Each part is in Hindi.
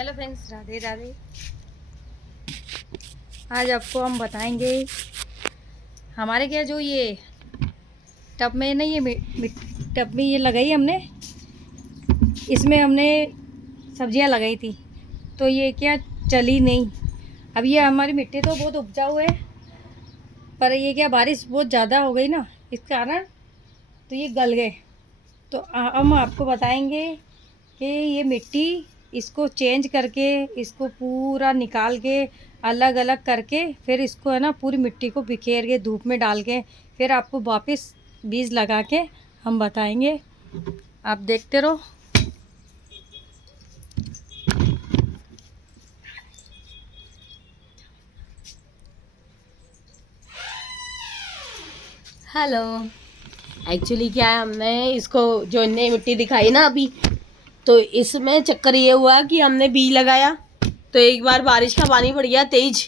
Hello friends, Radhe Radhe. आज आपको हम बताएंगे हमारे क्या जो ये टब में ना ये टब में ये लगाई हमने, इसमें हमने सब्जियां लगाई थी तो ये क्या चली नहीं। अब ये हमारी मिट्टी तो बहुत उपजाऊ है, पर ये क्या बारिश बहुत ज़्यादा हो गई ना, इस कारण तो ये गल गए। तो हम आपको बताएंगे कि ये मिट्टी इसको चेंज करके, इसको पूरा निकाल के अलग अलग करके, फिर इसको है ना पूरी मिट्टी को बिखेर के धूप में डाल के फिर आपको वापस बीज लगा के हम बताएंगे। आप देखते रहो। हेलो। एक्चुअली क्या है, हमने इसको जो नई मिट्टी दिखाई ना अभी, तो इसमें चक्कर ये हुआ कि हमने बीज लगाया तो एक बार बारिश का पानी पड़ गया तेज,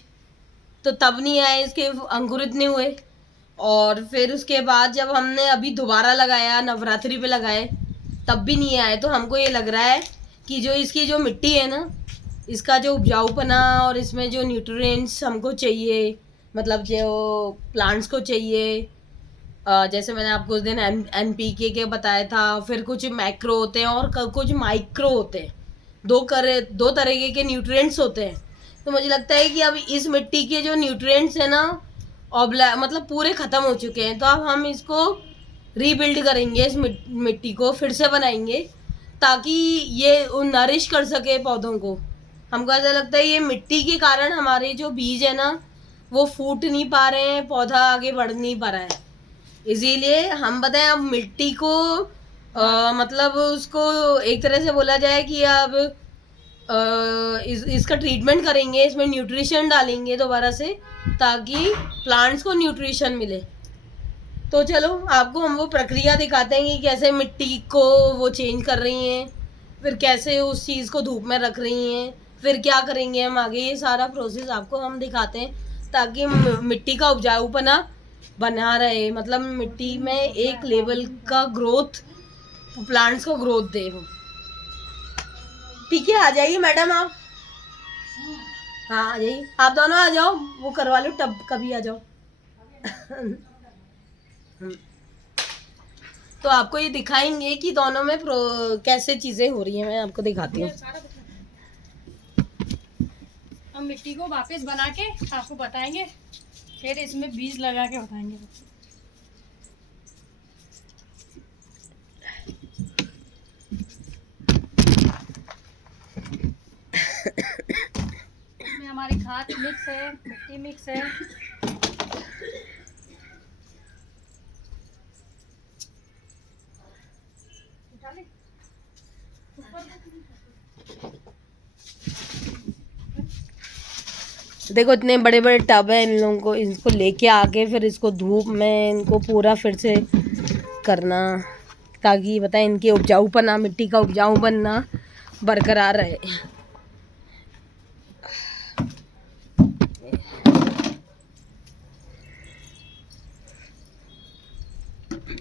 तो तब नहीं आए, इसके अंकुरित नहीं हुए। और फिर उसके बाद जब हमने अभी दोबारा लगाया, नवरात्रि पे लगाए, तब भी नहीं आए। तो हमको ये लग रहा है कि जो इसकी जो मिट्टी है ना, इसका जो उपजाऊपना और इसमें जो न्यूट्रिएंट्स हमको चाहिए, मतलब जो प्लांट्स को चाहिए, जैसे मैंने आपको उस दिन NPK के बताया था, फिर कुछ मैक्रो होते हैं और कुछ माइक्रो होते हैं, दो तरीके के न्यूट्रिएंट्स होते हैं। तो मुझे लगता है कि अब इस मिट्टी के जो न्यूट्रिएंट्स है ना, मतलब पूरे ख़त्म हो चुके हैं। तो अब हम इसको रीबिल्ड करेंगे, इस मिट्टी को फिर से बनाएंगे ताकि ये नरिश कर सके पौधों को। हमको ऐसा लगता है ये मिट्टी के कारण हमारे जो बीज है ना, वो फूट नहीं पा रहे हैं, पौधा आगे बढ़ नहीं पा रहा है। इसीलिए हम बताएं, अब मिट्टी को मतलब उसको एक तरह से बोला जाए कि अब इसका ट्रीटमेंट करेंगे, इसमें न्यूट्रिशन डालेंगे दोबारा से ताकि प्लांट्स को न्यूट्रिशन मिले। तो चलो आपको हम वो प्रक्रिया दिखाते हैं कि कैसे मिट्टी को वो चेंज कर रही हैं, फिर कैसे उस चीज़ को धूप में रख रही हैं, फिर क्या करेंगे हम आगे, ये सारा प्रोसेस आपको हम दिखाते हैं ताकि मिट्टी का उपजाऊपना बना रहे, मतलब मिट्टी में एक लेवल का ग्रोथ, प्लांट्स को ग्रोथ दे वो। ठीक है, आ जाइए मैडम आप। हाँ आ जाइए, आप दोनों आ जाओ, वो करवा लो टब, कभी आ जाओ। तो आपको ये दिखाएंगे कि दोनों में कैसे चीज़ें हो रही हैं, मैं आपको दिखाती हूँ। हम मिट्टी को वापस बना के आपको बताएंगे, फिर इसमें बीज लगा के बताएंगे। इसमें हमारी खाद मिक्स है, मिट्टी मिक्स है। देखो इतने बड़े बड़े टब हैं, इन लोगों को, इनको लेके आके फिर इसको धूप में इनको पूरा फिर से करना ताकि बताएं इनके उपजाऊपना, मिट्टी का उपजाऊ बनना बरकरार रहे।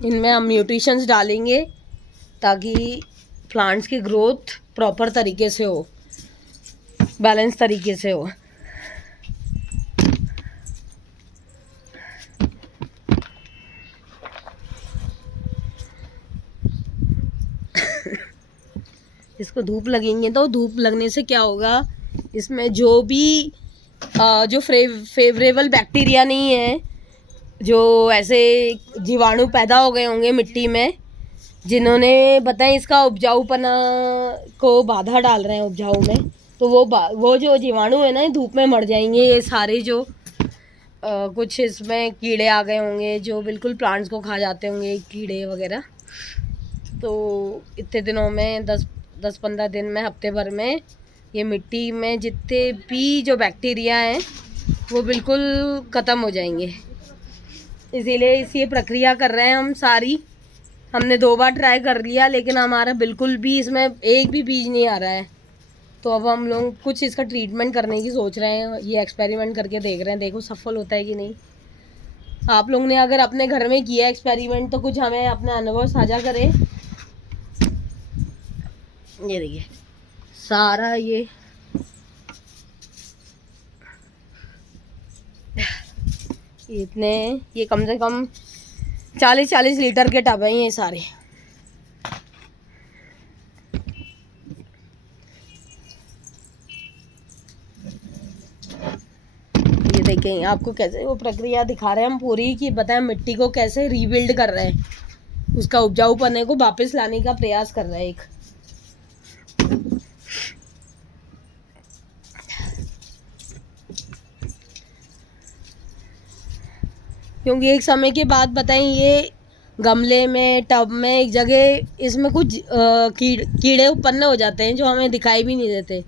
इनमें हम न्यूट्रिशंस डालेंगे ताकि प्लांट्स की ग्रोथ प्रॉपर तरीके से हो, बैलेंस तरीके से हो। इसको धूप लगेंगे तो धूप लगने से क्या होगा, इसमें जो भी जो फेवरेबल बैक्टीरिया नहीं है, जो ऐसे जीवाणु पैदा हो गए होंगे मिट्टी में, जिन्होंने बताएं इसका उपजाऊपना को बाधा डाल रहे हैं उपजाऊ में, तो वो जो जीवाणु है ना, धूप में मर जाएंगे। ये सारे जो कुछ इसमें कीड़े आ गए होंगे जो बिल्कुल प्लांट्स को खा जाते होंगे, कीड़े वगैरह, तो इतने दिनों में 10-15 दिन में, हफ्ते भर में ये मिट्टी में जितने भी जो बैक्टीरिया हैं वो बिल्कुल ख़त्म हो जाएंगे। इसीलिए ये प्रक्रिया कर रहे हैं हम सारी। हमने 2 बार ट्राई कर लिया लेकिन हमारा बिल्कुल भी इसमें एक भी बीज नहीं आ रहा है। तो अब हम लोग कुछ इसका ट्रीटमेंट करने की सोच रहे हैं, ये एक्सपेरिमेंट करके देख रहे हैं, देखो सफल होता है कि नहीं। आप लोग ने अगर अपने घर में किया एक्सपेरिमेंट तो कुछ हमें अपना अनुभव साझा करें। ये देखिए सारा ये इतने, ये कम से कम 40-40 लीटर के टब हैं ये सारे। ये देखें आपको कैसे वो प्रक्रिया दिखा रहे हैं हम पूरी, कि बताएं मिट्टी को कैसे रीबिल्ड कर रहे हैं, उसका उपजाऊपने को वापस लाने का प्रयास कर रहे हैं एक। क्योंकि एक समय के बाद बताएं ये गमले में, टब में, एक जगह इसमें कुछ कीड़े उत्पन्न हो जाते हैं जो हमें दिखाई भी नहीं देते,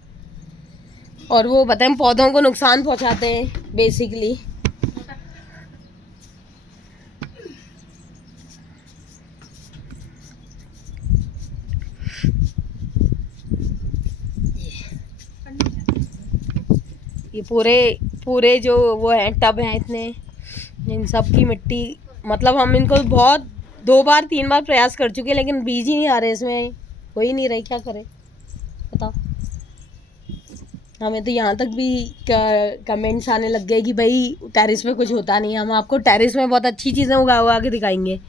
और वो बताएं पौधों को नुकसान पहुंचाते हैं बेसिकली। ये पूरे पूरे जो वो हैं टब हैं इतने, इन सब की मिट्टी, मतलब हम इनको बहुत 2-3 बार प्रयास कर चुके हैं, लेकिन बीज ही नहीं आ रहे इसमें, हो ही नहीं रहे, क्या करें बताओ। हमें तो यहाँ तक भी कमेंट्स आने लग गए कि भाई टेरेस में कुछ होता नहीं है, हम आपको टेरेस में बहुत अच्छी चीज़ें उगा के दिखाएंगे।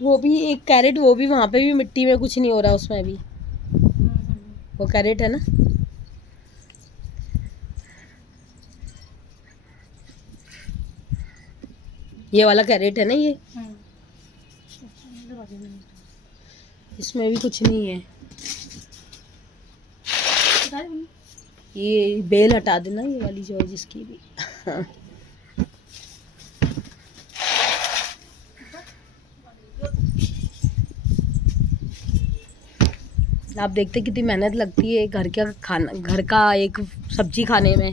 वो भी एक कैरेट, वो भी वहाँ पे भी मिट्टी में कुछ नहीं हो रहा उसमें भी, वो कैरेट है ना। ये वाला कैरेट है ना ये, इसमें भी कुछ नहीं है। ये बेल हटा देना, ये वाली जो है जिसकी भी। आप देखते कितनी मेहनत लगती है घर का खाना, घर का एक सब्जी खाने में।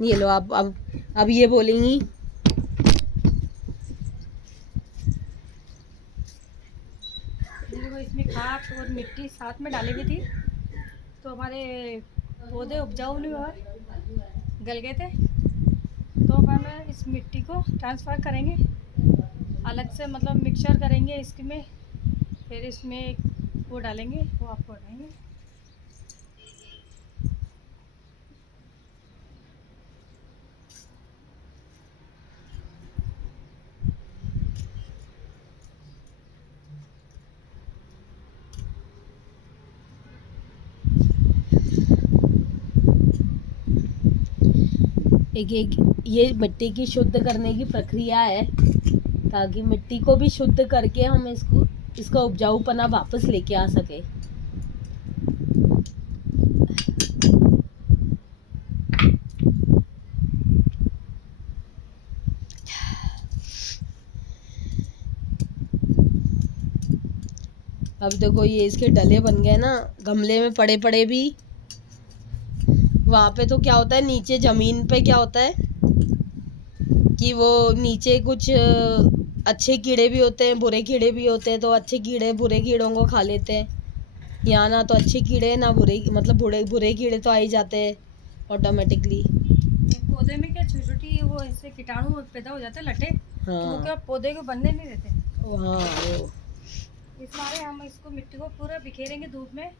ये लो आप, अब ये बोलेंगी देखो इसमें खाद और मिट्टी साथ में डाली हुई थी, तो हमारे पौधे उपजाऊ नहीं हुआ, गल गए थे। तो अब हम इस मिट्टी को ट्रांसफ़र करेंगे अलग से, मतलब मिक्सचर करेंगे इसमें, फिर इसमें वो डालेंगे, वो आपको बताएंगे। एक ये मिट्टी की शुद्ध करने की प्रक्रिया है, ताकि मिट्टी को भी शुद्ध करके हम इसका उपजाऊपना वापस लेके आ सके। अब देखो ये इसके डले बन गए ना, गमले में पड़े पड़े भी। वहाँ पे तो क्या होता है, नीचे ज़मीन पे क्या होता है कि वो नीचे कुछ अच्छे कीड़े भी होते हैं, बुरे कीड़े भी होते हैं, तो अच्छे कीड़े बुरे कीड़ों को खा लेते हैं। यहाँ ना तो अच्छे कीड़े ना बुरे, मतलब बुरे कीड़े तो आ ही जाते हैं ऑटोमेटिकली। पौधे में क्या छोटी छोटी वो ऐसे कीटाणु पैदा हो जाते हैं, लटे, तो वो क्या पौधे को बनने नहीं देते। हाँ वो इस मारे हम इसको मिट्टी को पूरा बिखेरेंगे धूप में।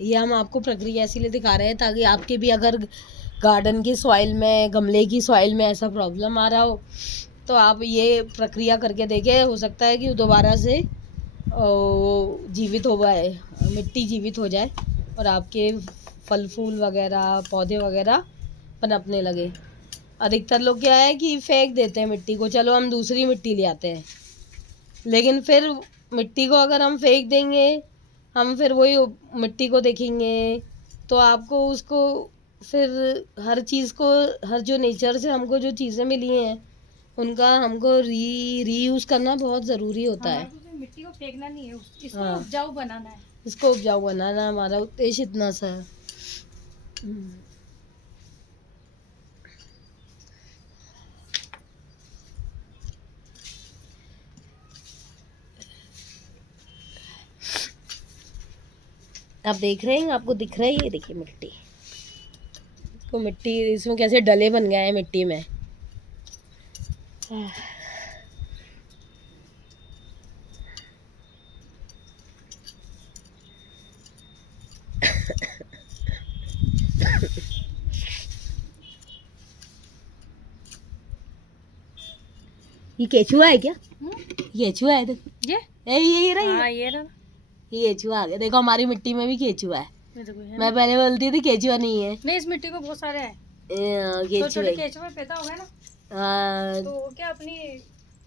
ये हम आपको प्रक्रिया इसीलिए दिखा रहे हैं ताकि आपके भी अगर गार्डन की सॉइल में, गमले की सॉइल में ऐसा प्रॉब्लम आ रहा हो, तो आप ये प्रक्रिया करके देखें। हो सकता है कि दोबारा से जीवित हो जाए, मिट्टी जीवित हो जाए और आपके फल फूल वगैरह, पौधे वगैरह पनपने लगे। अधिकतर लोग क्या है कि फेंक देते हैं मिट्टी को, चलो हम दूसरी मिट्टी ले आते हैं, लेकिन फिर मिट्टी को अगर हम फेंक देंगे, हम फिर वही मिट्टी को देखेंगे, तो आपको उसको फिर हर चीज़ को, हर जो नेचर से हमको जो चीज़ें मिली हैं उनका हमको रीयूज़ करना बहुत ज़रूरी होता है। मिट्टी को फेंकना नहीं है, इसको उपजाऊ बनाना है। इसको उपजाऊ बनाना हमारा उद्देश्य इतना सा है। आप देख रहे हैं, आपको दिख रहा है, ये देखिए मिट्टी को, मिट्टी इसमें कैसे डले बन गए हैं मिट्टी में। ये केचुआ है क्या? ये केचुआ है, देखो ये ये रहा हाँ ये रहा। ये केचुआ आ गया, देखो हमारी मिट्टी में भी केचुआ है। ये देखो है मैं पहले बोलती थी केचुआ नहीं है, नहीं, इस मिट्टी में बहुत सारे हैं, केचुआ छोटे है। केचुए पैदा हो गए ना, हाँ, तो वो क्या अपनी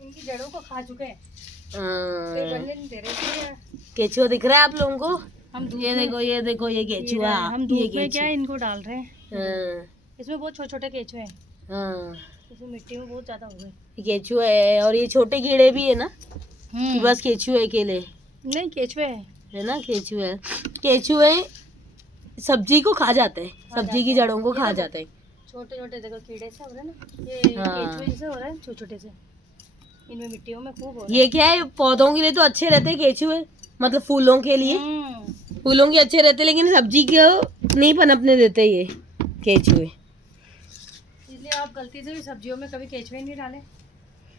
इनकी जड़ों को खा चुके हैं, तो ये हाँ, बनने नहीं दे रहे इसलिए केचुआ दिख रहा है आप लोगों को? हम धूप ये में- देखो, ये देखो, ये केचुआ, हम ये धूप में क्या केचुआ। है, इनको डाल रहे हैं। हाँ, इसमें बहुत छोटे छोटे केचुए हैं, हाँ, इसमें मिट्टी में बहुत ज्यादा हो गए। ये केचुआ है, और ये छोटे कीड़े भी है ना, कि बस केचुए अकेले नहीं, केचुए हैं। है ना? केचुए, केचुए सब्जी को खा जाते हैं, सब्जी की जड़ों को खा जाते हैं। छोटे छोटे देखो कीड़े से हो रहे हैं ना, ये हाँ। केचुए जैसे हो रहे हैं, छोटे छोटे से, इनमें मिट्टियों में खूब हो रहे ये क्या है, पौधों के लिए तो अच्छे रहते हैं केचुए, मतलब फूलों के लिए, हैं। फूलों के अच्छे रहते हैं, लेकिन सब्जी को नहीं पनपने देते ये केचुए। इसलिए आप गलती से भी सब्जियों में कभी केचुए नहीं डालें,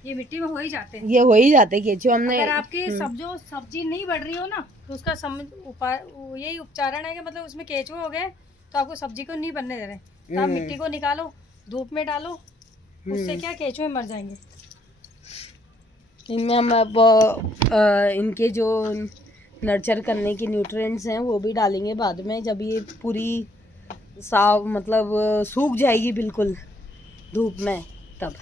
ये मिट्टी में हो ही जाते हैं। ये हो ही जाते हैं केचुए। हमने अगर आपकी सब्जी नहीं बढ़ रही हो ना, तो उसका यही उपचारण है कि मतलब उसमें केचुए हो गए तो आपको सब्जी को नहीं बनने दे रहे, तो आप मिट्टी को निकालो, धूप में डालो, उससे क्या केचुए मर जाएंगे। इनमें हम अब इनके जो नर्चर करने की न्यूट्रिएंट्स हैं वो भी डालेंगे बाद में, जब ये पूरी साफ मतलब सूख जाएगी बिल्कुल धूप में, तब।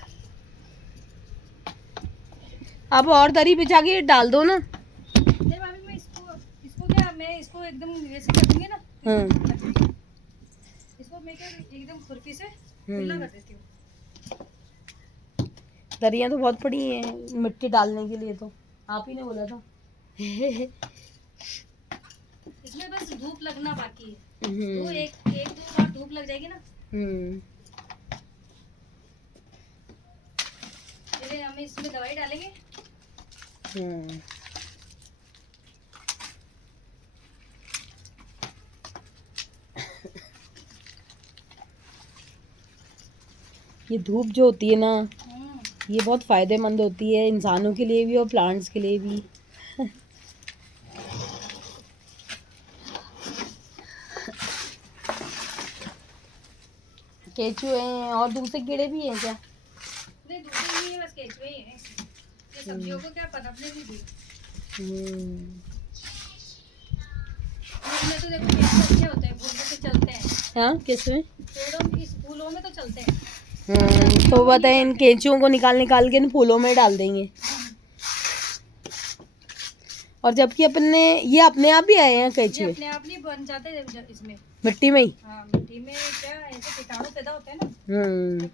अब और दरी बिछा के डाल दो ना। नहीं भाभी, मैं इसको क्या, मैं इसको एकदम वैसे कर दूंगी ना, इसको मैं क्या एकदम खुरपी से खुला कर देती हूँ। दरियाँ तो बहुत पड़ी हैं मिट्टी डालने के लिए, तो आप ही ने बोला था। इसमें बस धूप लगना बाकी है, तो एक दो बार धूप लग जाएगी ना, फिर हम इसमें दवाई डालेंगे। ये धूप जो होती है ना, ये बहुत फायदेमंद होती है इंसानों के लिए भी और प्लांट्स के लिए भी। केचुए हैं और दूसरे कीड़े भी हैं क्या? नहीं, दूसरे नहीं है, बस केचुए ही हैं। ये सब्जियों को क्या पनपने नहीं दी। फूल में तो देखो केचुए अच्छे होते हैं, फूल में तो चलते हैं, हाँ, किसमें? पेड़ों में, इस फूलों में तो चलते हैं। तो बताएं, इन केंचुओं को निकाल निकाल के इन फूलों में डाल देंगे। और जबकि ये अपने आप ही आए हैं ये केंचुए, अपने आप नहीं बन जाते इसमें। मिट्टी में ही। हाँ, मिट्टी में क्या ऐसे कीटाणु पैदा होते हैं ना।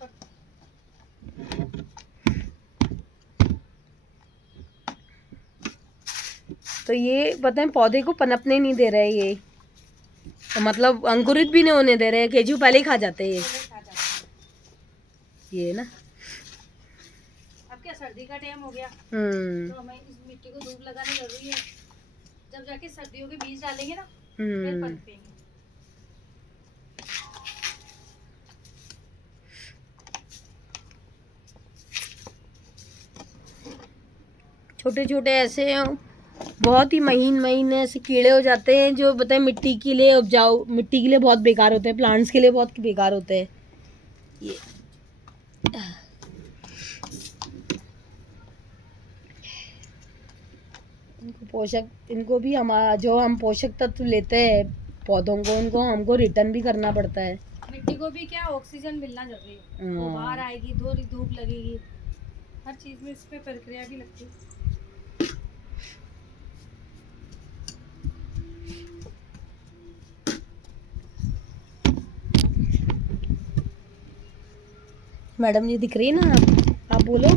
तो ये बताएं, पौधे को पनपने नहीं दे रहे ये, तो मतलब अंकुरित भी नहीं होने दे रहे, केंचुए पहले ही खा जाते हैं खा जाते हैं। ये ना। अब क्या सर्दी का टाइम हो गया, तो हमें इस मिट्टी को धूप लगाना जरूरी है। जब जाके सर्दियों के बीज डालेंगे ना, फिर पनपेंगे। छोटे छोटे ऐसे बहुत ही महीन महीन ऐसे कीड़े हो जाते हैं जो बताए मिट्टी के लिए उपजाऊ, मिट्टी के लिए बहुत बेकार होते हैं, प्लांट्स के लिए बहुत बेकार होते हैं ये। इनको भी जो हम पोषक तत्व लेते हैं पौधों को, उनको हमको रिटर्न भी करना पड़ता है। मिट्टी को भी क्या ऑक्सीजन मिलना जरूरी है, वो बाहर आएगी, थोड़ी धूप लगेगी, हर चीज में इस पे प्रक्रिया भी लगती है। मैडम जी दिख रही है ना, आप बोलो।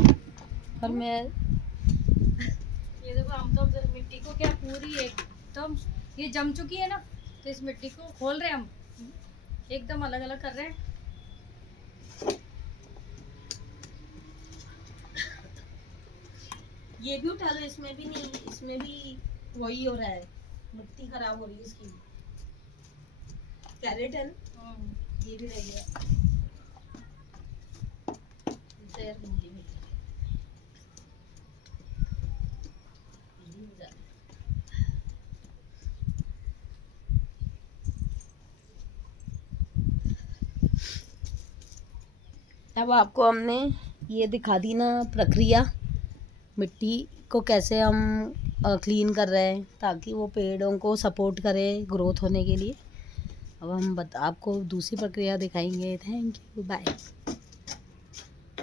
और मैं ये देखो, हम तो मिट्टी को क्या पूरी एकदम ये जम चुकी है ना, तो इस मिट्टी को खोल रहे हैं हम, एकदम अलग अलग कर रहे हैं। ये भी उठा लो, इसमें भी नहीं, इसमें भी वही हो रहा है, मिट्टी खराब हो रही है इसकी। कैरेट है ना, ये भी रह गया। अब आपको हमने ये दिखा दी ना प्रक्रिया, मिट्टी को कैसे हम क्लीन कर रहे हैं ताकि वो पेड़ों को सपोर्ट करे ग्रोथ होने के लिए। अब हम आपको दूसरी प्रक्रिया दिखाएंगे। Thank you, bye.